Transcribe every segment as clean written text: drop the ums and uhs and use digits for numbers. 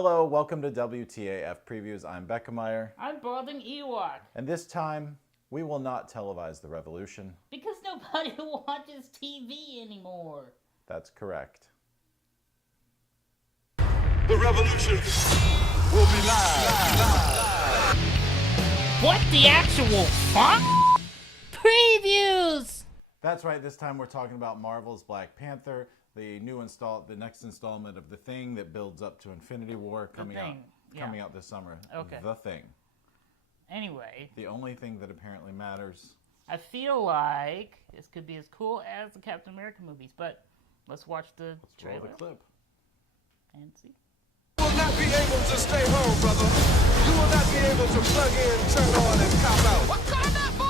Hello, welcome to WTAF Previews. I'm Becca Meyer. I'm Bobbing Ewok. And this time, we will not televise the revolution. Because nobody watches TV anymore. That's correct. The revolution will be live. What the actual fuck? Previews! That's right, this time we're talking about Marvel's Black Panther, the next installment of The Thing that builds up to Infinity War coming out this summer. Okay. The Thing. Anyway. The only thing that apparently matters. I feel like this could be as cool as the Captain America movies, but let's watch the trailer. Roll the clip. And see. You will not be able to stay home, brother. You will not be able to plug in, turn on, and cop out. Wakanda forever!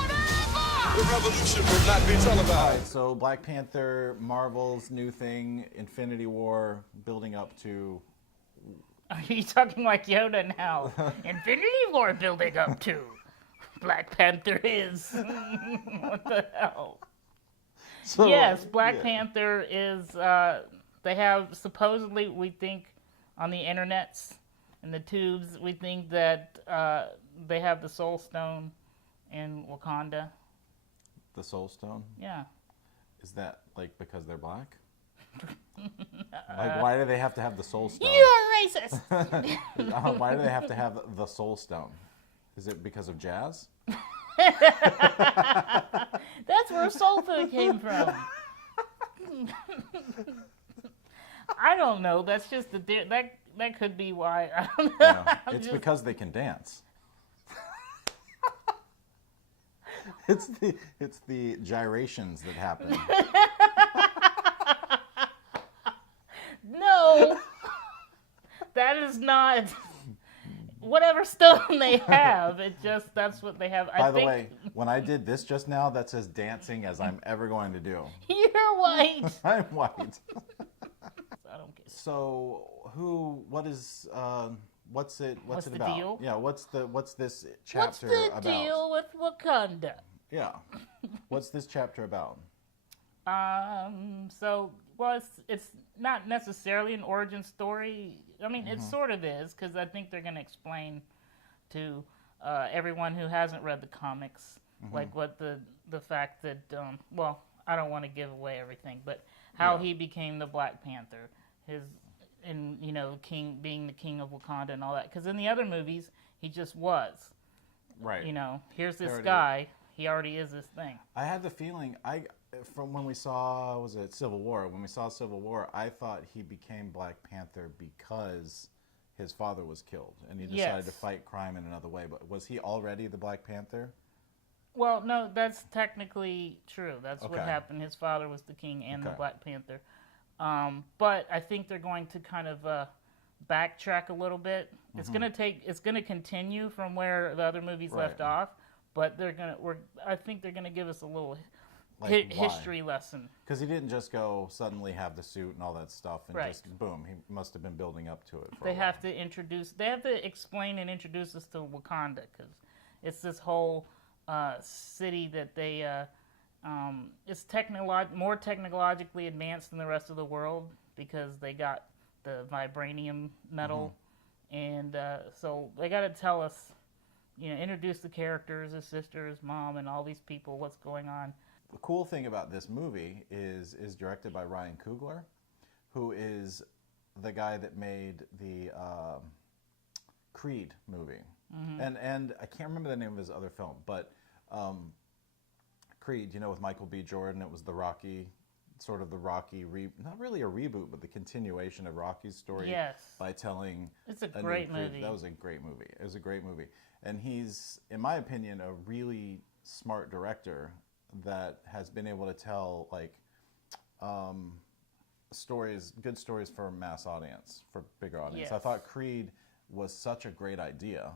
The revolution will not be televised. So Black Panther, Marvel's new thing, Infinity War, building up to... Are you talking like Yoda now? Infinity War building up to. Black Panther is. What the hell? So, yes, Black Panther is, they have supposedly, we think, on the internets and the tubes, we think that they have the Soul Stone in Wakanda. The Soul Stone? Yeah. Is that, like, because they're black? Like, why do they have to have the Soul Stone? You're racist! Why do they have to have the Soul Stone? Is it because of jazz? That's where soul food came from. I don't know. That's just that could be why. I don't know. Yeah, it's because they can dance. It's the gyrations that happen. No, that is not. Whatever stone they have, that's what they have. By the way, when I did this just now, that's as dancing as I'm ever going to do. You're white. I'm white. I don't care. So, what's it the about? deal? Yeah, what's this chapter What's the about? deal with Wakanda? Yeah. What's this chapter about? It's not necessarily an origin story. I mean, it sort of is, because I think they're going to explain to everyone who hasn't read the comics, like what the fact that, I don't want to give away everything, but how he became the Black Panther, being the king of Wakanda and all that. Because in the other movies, he just was. Right. Here's this guy. He already is this thing. I had the feeling, from when we saw, Civil War? When we saw Civil War, I thought he became Black Panther because his father was killed, and he decided to fight crime in another way. But was he already the Black Panther? Well, no, that's technically true. That's what happened. His father was the king and the Black Panther. But I think they're going to kind of backtrack a little bit. It's gonna continue from where the other movies left off, but I think they're gonna give us a little history lesson. Because he didn't just go suddenly have the suit and all that stuff and just boom. He must have been building up to it. They have to explain and introduce us to Wakanda, because it's this whole city that they it's more technologically advanced than the rest of the world, because they got the vibranium metal, and so they got to tell us, introduce the characters, his sister, his mom, and all these people, what's going on. The cool thing about this movie is directed by Ryan Coogler, who is the guy that made the Creed movie. And I can't remember the name of his other film, but Creed, with Michael B. Jordan, it was the Rocky, not really a reboot, but the continuation of Rocky's story by telling... It's a great movie. That was a great movie. It was a great movie. And he's, in my opinion, a really smart director that has been able to tell good stories for a mass audience, for bigger audience. I thought Creed was such a great idea.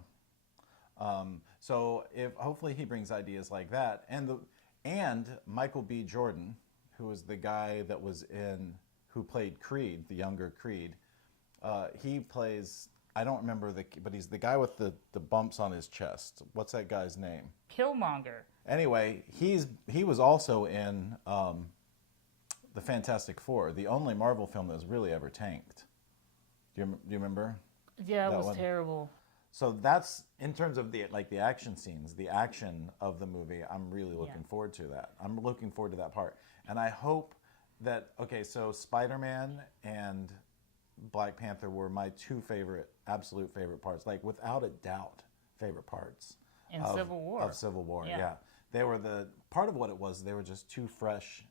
So hopefully he brings ideas like that, and Michael B. Jordan, who is the guy who played Creed, the younger Creed, he plays, I don't remember but he's the guy with the bumps on his chest. What's that guy's name? Killmonger. Anyway, he was also in the Fantastic Four, the only Marvel film that was really ever tanked. Do you remember? Yeah, it That was one. terrible. So that's in terms of the action scenes, the action of the movie. I'm really looking forward to that. I'm looking forward to that part, and I hope that so Spider-Man and Black Panther were my two absolute favorite parts, like without a doubt, favorite parts In Civil War. Of Civil War. Yeah. Yeah, they were the part of what it was. They were just two fresh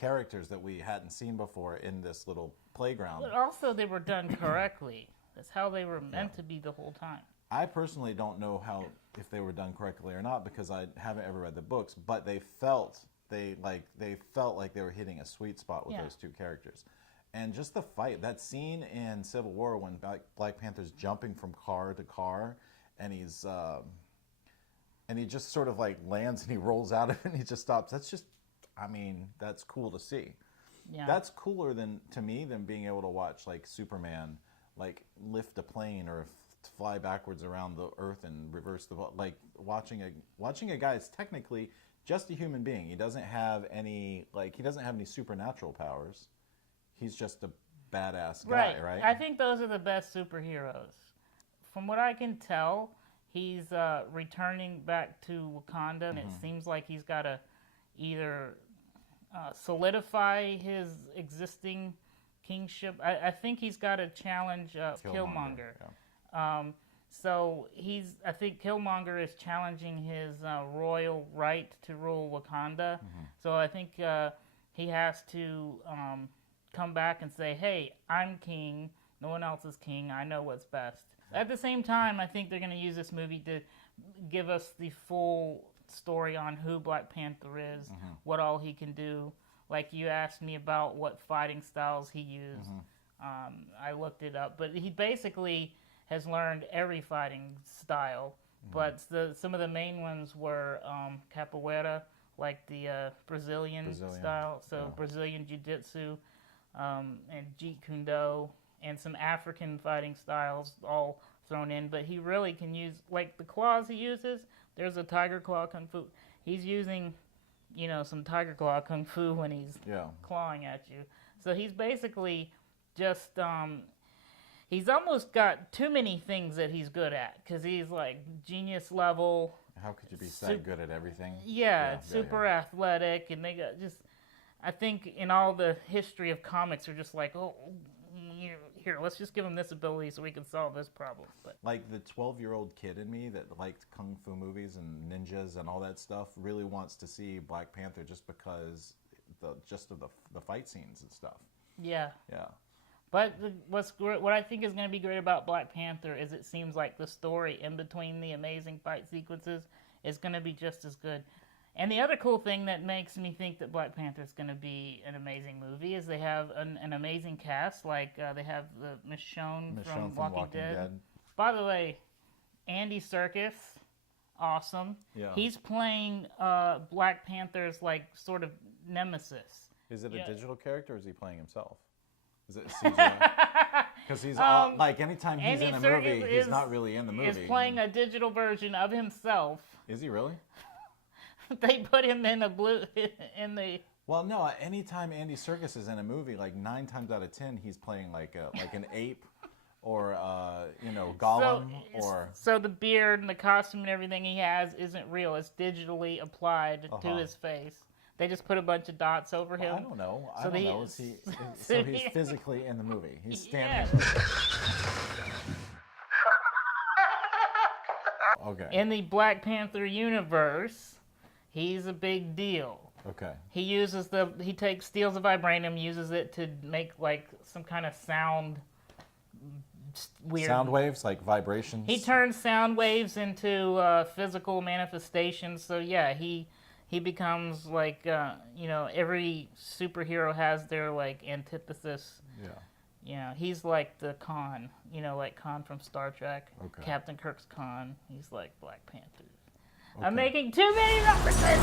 characters that we hadn't seen before in this little playground. But also, they were done correctly. That's how they were meant to be the whole time. I personally don't know if they were done correctly or not because I haven't ever read the books, but they felt like they were hitting a sweet spot with those two characters. And just the fight, that scene in Civil War when Black Panther's jumping from car to car, and he just sort of like lands and he rolls out of it and he just stops. That's cool to see. Yeah. That's cooler to me than being able to watch like Superman like lift a plane or fly backwards around the earth and reverse like watching a guy is technically just a human being. He doesn't have any supernatural powers. He's just a badass guy, right? I think those are the best superheroes. From what I can tell, he's returning back to Wakanda, and it seems like he's got to either solidify his existing kingship. I think he's got to challenge Killmonger. Yeah. So I think Killmonger is challenging his royal right to rule Wakanda. So I think he has to come back and say, hey, I'm king. No one else is king. I know what's best. At the same time, I think they're going to use this movie to give us the full story on who Black Panther is, what all he can do. Like you asked me about what fighting styles he used. I looked it up. But he basically has learned every fighting style. But some of the main ones were capoeira, like the Brazilian style. So Brazilian jiu-jitsu and jeet kune do, and some African fighting styles all thrown in. But he really can use, like the claws he uses, there's a tiger claw kung fu. He's using, some tiger claw kung fu when he's clawing at you. So he's basically just, he's almost got too many things that he's good at, because he's like genius level. How could you be that good at everything? Super athletic, and they got just, I think in all the history of comics, they're just like, oh, here, let's just give him this ability so we can solve this problem. But like the 12-year-old kid in me that liked kung fu movies and ninjas and all that stuff really wants to see Black Panther just because of the fight scenes and stuff. Yeah. Yeah. But what I think is going to be great about Black Panther is it seems like the story in between the amazing fight sequences is going to be just as good. And the other cool thing that makes me think that Black Panther is going to be an amazing movie is they have an amazing cast. Like they have the Michonne from Walking Dead. By the way, Andy Serkis, awesome. Yeah. He's playing Black Panther's like sort of nemesis. Is it a digital character or is he playing himself? Is it CGI? Because he's like anytime he's Andy in a Serkis movie, he's not really in the movie. He's playing a digital version of himself. Is he really? They put him in the Well, no. Anytime Andy Serkis is in a movie, like 9 times out of 10, he's playing like an ape, or Gollum, So the beard and the costume and everything he has isn't real. It's digitally applied to his face. They just put a bunch of dots over him. I don't know. So he's physically in the movie. He's standing. Okay. In the Black Panther universe, he's a big deal. Okay. He steals the vibranium, uses it to make like some kind of sound. Weird. Sound waves, like vibrations. He turns sound waves into physical manifestations. So yeah, he becomes like every superhero has their like antithesis. Yeah. He's like the Khan, like Khan from Star Trek. Okay. Captain Kirk's Khan. He's like Black Panther. Okay. I'm making too many references.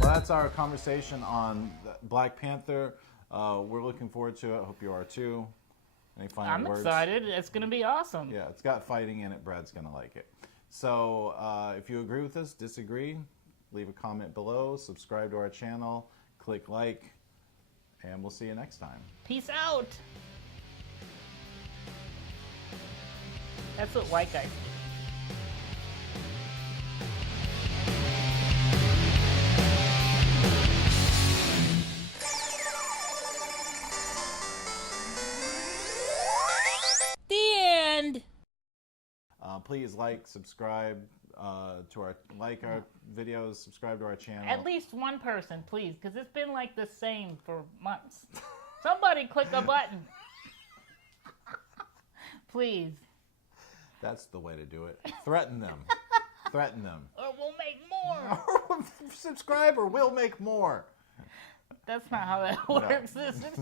Well, that's our conversation on Black Panther. We're looking forward to it. I hope you are too. Any final words? I'm excited. It's going to be awesome. Yeah, it's got fighting in it. Brad's going to like it. So if you agree with us, disagree, leave a comment below, subscribe to our channel, click like, and we'll see you next time. Peace out. That's what white guys do. The end. Please like, subscribe to our videos, subscribe to our channel. At least one person, please, because it's been like the same for months. Somebody click a button. Please. That's the way to do it. Threaten them. Threaten them. Or we'll make more. Subscribe or we'll make more. That's not how that works, is it?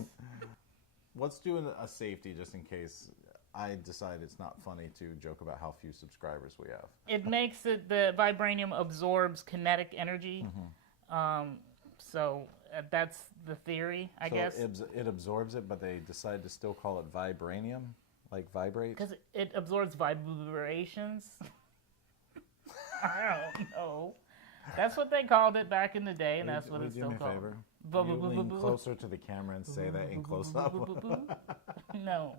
Let's do a safety just in case I decide it's not funny to joke about how few subscribers we have. It makes it, the vibranium absorbs kinetic energy. So that's the theory, I guess. It absorbs it, but they decide to still call it vibranium, like vibrate. Because it absorbs vibrations. I don't know. That's what they called it back in the day, and that's what it's still called. Would you do me a favor? You lean closer to the camera and say that in close up. No.